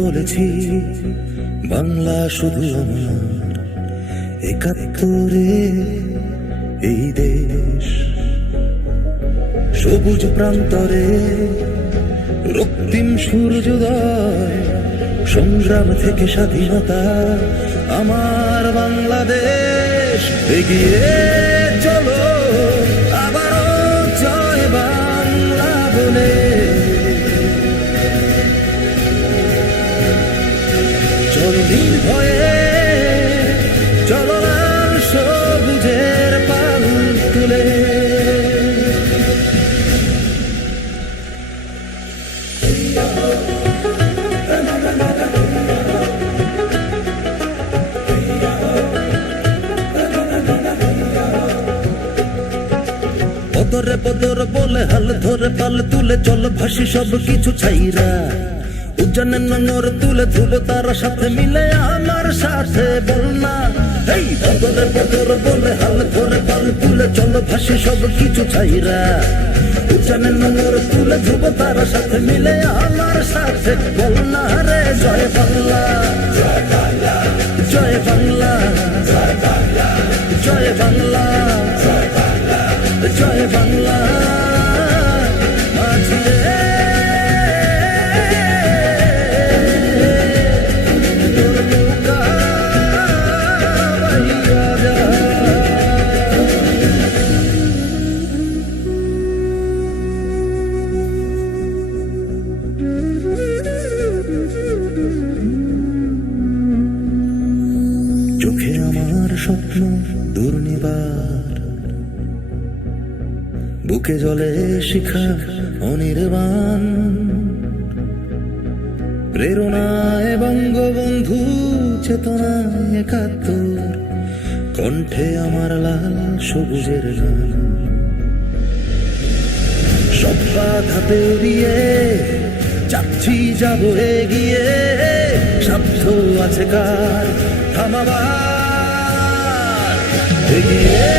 বলেছি বাংলা শুধু আমার, ৭১-এ এই দেশ। সবুজ প্রান্তরে রক্তিম সূর্যোদয়, সংগ্রাম থেকে স্বাধীনতা আমার বাংলাদেশ। এগিয়ে চলো আবারও জয় বাংলা বলে, চলো নির্ভয়ে, চলো লাল সবুজের পাল তুলে। বদরে বদর বলে হাল ধরে পাল তুলে, চল ভাসি সব কিছু ছাইরা, উজানের নোংর তুলে ধ্রুব তারা সাথে মিলে আমার সাথে বল না। এই বদরে বদর বলে হাল ধরে পাল তুলে, চল ভাসি সব কিছু ছাইরা, উজানের নোংর তুলে ধ্রুব তারা সাথে মিলে আমার সাথে বল না রে। জয় বাংলা, জয় বাংলা, জয় বাংলা, জয় বাংলা, জয় বাংলা, জয় বাংলা, জয় বাংলা। চোখে আমার স্বপ্ন দুর্নিবার, বুকে জলে শিখা অনির্বাণ, প্রেরণায় বঙ্গবন্ধু চেতনায় ৭১, কণ্ঠে আমার লাল সবুজের গান। সব বাধা পেরিয়ে যাচ্ছি যাব এগিয়ে, সাধ্য আছে কার থামাবার। এগিয়ে